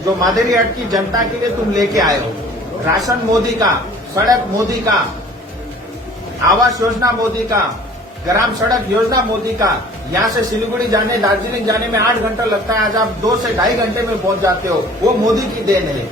जो मादेरी हट की जनता के लिए तुम लेके आए हो, राशन मोदी का, सड़क मोदी का, आवास योजना मोदी का, ग्राम सड़क योजना मोदी का, यहाँ से सिलीगुड़ी जाने, दार्जिलिंग जाने में 8 घंटा लगता है, आज आप 2 से 2.5 घंटे में पहुंच जाते हो, वो मोदी की देन है।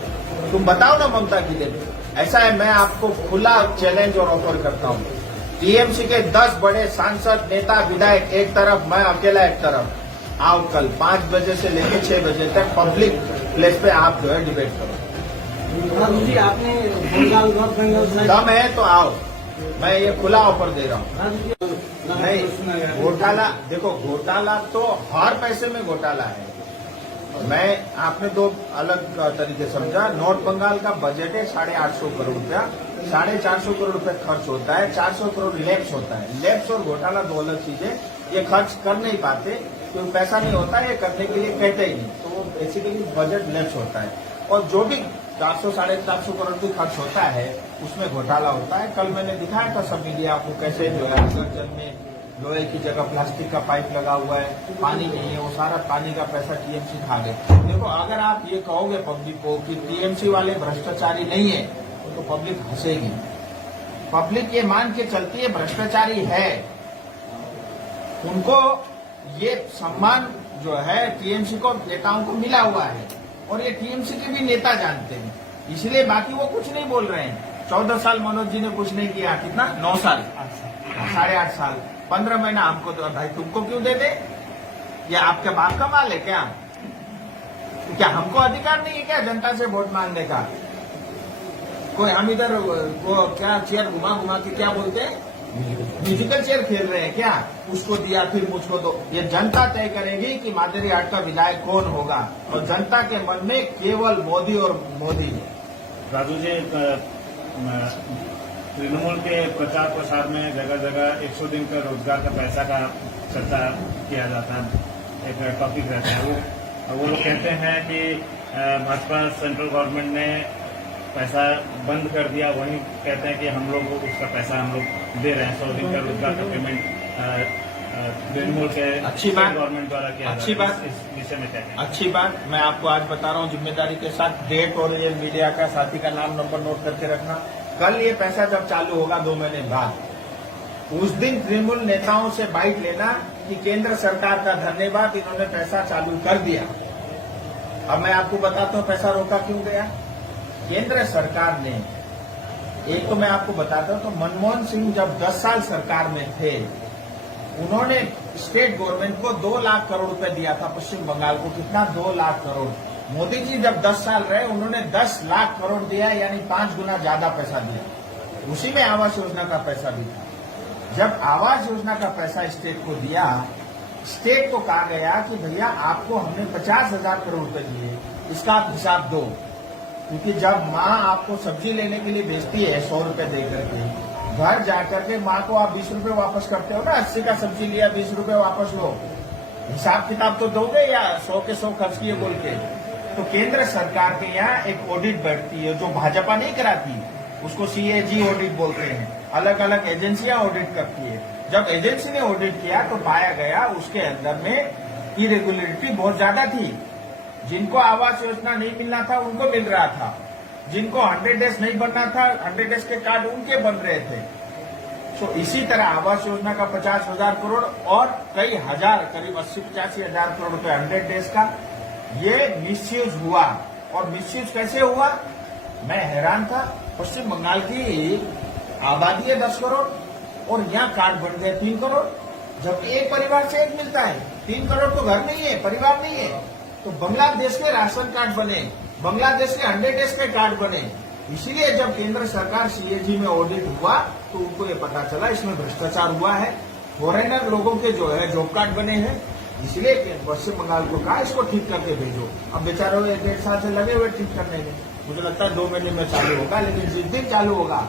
तुम बताओ ना ममता की देन। ऐसा है, मैं आपको खुला चैलेंज और ऑफर करता हूँ। टीएमसी के 10 बड़े सांसद, नेता, विधायक एक तरफ, मैं अकेला एक तरफ। आओ कल 5 बजे से लेकर 6 बजे तक पब्लिक प्लेस पे आप जो है डिबेट करो। जी आपने बंगाल, नॉर्थ बंगाल दम है तो आओ, मैं ये खुला ऑफर दे रहा हूँ। नहीं, घोटाला देखो, घोटाला तो हर पैसे में घोटाला है। मैं आपने 2 अलग तरीके समझा। नॉर्थ बंगाल का बजट है 850 करोड़ रुपया, 450 करोड़ रुपए खर्च होता है, 400 करोड़ लैप्स होता है। लैप्स और घोटाला 2 अलग चीजें। ये खर्च कर नहीं पाते क्योंकि पैसा नहीं होता, ये करने के लिए कहते ही नहीं, तो वो बेसिकली बजट लैप्स होता है। और जो भी 400 साढ़े 400 करोड़ की खर्च होता है उसमें घोटाला होता है। कल मैंने दिखाया था सब मीडिया आपको कैसे जो है अगरजन में लोहे की जगह प्लास्टिक का पाइप लगा हुआ है, पानी नहीं है, वो सारा पानी का पैसा टीएमसी खा गए। देखो, अगर आप ये कहोगे पब्लिक को कि टीएमसी वाले भ्रष्टाचारी नहीं है तो पब्लिक हंसेगी। पब्लिक ये मान के चलती है भ्रष्टाचारी है। उनको ये सम्मान जो है टीएमसी को, नेताओं को मिला हुआ है और ये टीएमसी के भी नेता जानते हैं, इसलिए बाकी वो कुछ नहीं बोल रहे हैं। 14 साल मनोज जी ने कुछ नहीं किया, कितना 9 साल, 8.5 साल, 15 महीना हमको तो भाई तुमको क्यों दे दे? या आपके बाप का माल है क्या? क्या हमको अधिकार नहीं है क्या जनता से वोट मांगने का? कोई हम इधर वो क्या चेयर घुमा घुमा के क्या बोलते हैं, म्यूजिकल चेयर खेल रहे हैं क्या? उसको दिया फिर मुझको दो। ये जनता तय करेगी कि मादेरी हाट का विधायक कौन होगा, और जनता के मन में केवल मोदी और मोदी है। राजू जी, तृणमूल के प्रचार प्रसार में जगह जगह 100 दिन का रोजगार का पैसा का चर्चा किया जाता है, एक टॉपिक रहता है। वो लोग कहते हैं कि भाजपा सेंट्रल गवर्नमेंट ने पैसा बंद कर दिया, वहीं कहते हैं कि हम लोग उसका पैसा हम लोग दे रहे हैं। 100 दिन का रोजगार का पेमेंट तृणमूल के अच्छी बात, गवर्नमेंट द्वारा किया, अच्छी बात, इस विषय में क्या कहें? अच्छी बात। मैं आपको आज बता रहा हूँ जिम्मेदारी के साथ, डेट और ये मीडिया का साथी का नाम नंबर नोट करके रखना। कल ये पैसा जब चालू होगा 2 महीने बाद, उस दिन तृणमूल नेताओं से बाइट लेना कि केंद्र सरकार का धन्यवाद, इन्होंने पैसा चालू कर दिया। अब मैं आपको बताता हूँ पैसा रोका क्यों गया। केंद्र सरकार ने, एक तो मैं आपको बताता हूँ, तो मनमोहन सिंह जब 10 साल सरकार में थे, उन्होंने स्टेट गवर्नमेंट को 2 लाख करोड़ रुपए दिया था पश्चिम बंगाल को। कितना? 2 लाख करोड़। मोदी जी जब 10 साल रहे, उन्होंने 10 लाख करोड़ दिया, यानी 5 गुना ज्यादा पैसा दिया। उसी में आवास योजना का पैसा भी था। जब आवास योजना का पैसा स्टेट को दिया, स्टेट को कहा गया कि भैया आपको हमने 50,000 करोड़ रुपए दिए, इसका आप हिसाब दो। क्योंकि जब माँ आपको सब्जी लेने के लिए भेजती है 100 रुपए दे करके, घर जाकर के माँ को आप 20 रुपए वापस करते हो ना, 80 का सब्जी लिया 20 रुपए वापस लो, हिसाब किताब तो दोगे या 100 के 100 खर्च किए बोल के? तो केंद्र सरकार के यहाँ एक ऑडिट बैठती है जो भाजपा नहीं कराती, उसको CAG ऑडिट बोलते हैं। अलग अलग एजेंसियां ऑडिट करती है। जब एजेंसी ने ऑडिट किया तो पाया गया उसके अंदर में इरेगुलरिटी बहुत ज्यादा थी। जिनको आवास योजना नहीं मिलना था उनको मिल रहा था, जिनको 100 डेज नहीं बनना था 100 डेज के कार्ड उनके बन रहे थे। तो इसी तरह आवास योजना का 50,000 करोड़ और कई हजार, करीब 80-85 हजार करोड़ रुपए 100 डेज का, ये मिसयूज हुआ। और मिसयूज कैसे हुआ, मैं हैरान था। पश्चिम बंगाल की आबादी है 10 करोड़ और यहाँ कार्ड बन गए 3 करोड़, जबकि एक परिवार से एक मिलता है। 3 करोड़ तो घर नहीं है, परिवार नहीं है। तो बांग्लादेश के राशन कार्ड बने, बांग्लादेश के 100 डेज के कार्ड बने। इसीलिए जब केंद्र सरकार CAG में ऑडिट हुआ तो उनको ये पता चला इसमें भ्रष्टाचार हुआ है। फॉरेनर लोगों के जो है जॉब कार्ड बने हैं, इसलिए पश्चिम बंगाल को कहा इसको ठीक करके भेजो। अब बेचारों 1-1.5 साल से लगे हुए ठीक करने में। मुझे लगता है 2 महीने में चालू होगा, लेकिन जिस दिन चालू होगा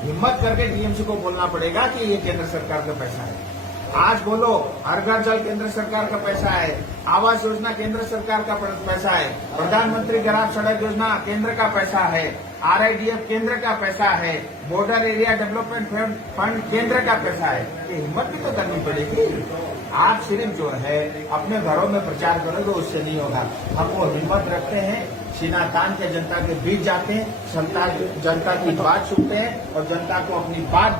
हिम्मत करके टीएमसी को बोलना पड़ेगा कि ये केंद्र सरकार का पैसा है। आज बोलो हर घर जल केंद्र सरकार का पैसा है, आवास योजना केंद्र सरकार का पैसा है, प्रधानमंत्री ग्राम सड़क योजना केंद्र का पैसा है, RIDF केंद्र का पैसा है, बॉर्डर एरिया डेवलपमेंट फंड केंद्र का पैसा है। ये हिम्मत भी तो करनी पड़ेगी। आप सिर्फ जो है अपने घरों में प्रचार करोगे उससे नहीं होगा। हम वो हिम्मत रखते हैं, सीना तान के जनता के बीच जाते हैं, जनता की बात सुनते हैं और जनता को अपनी बात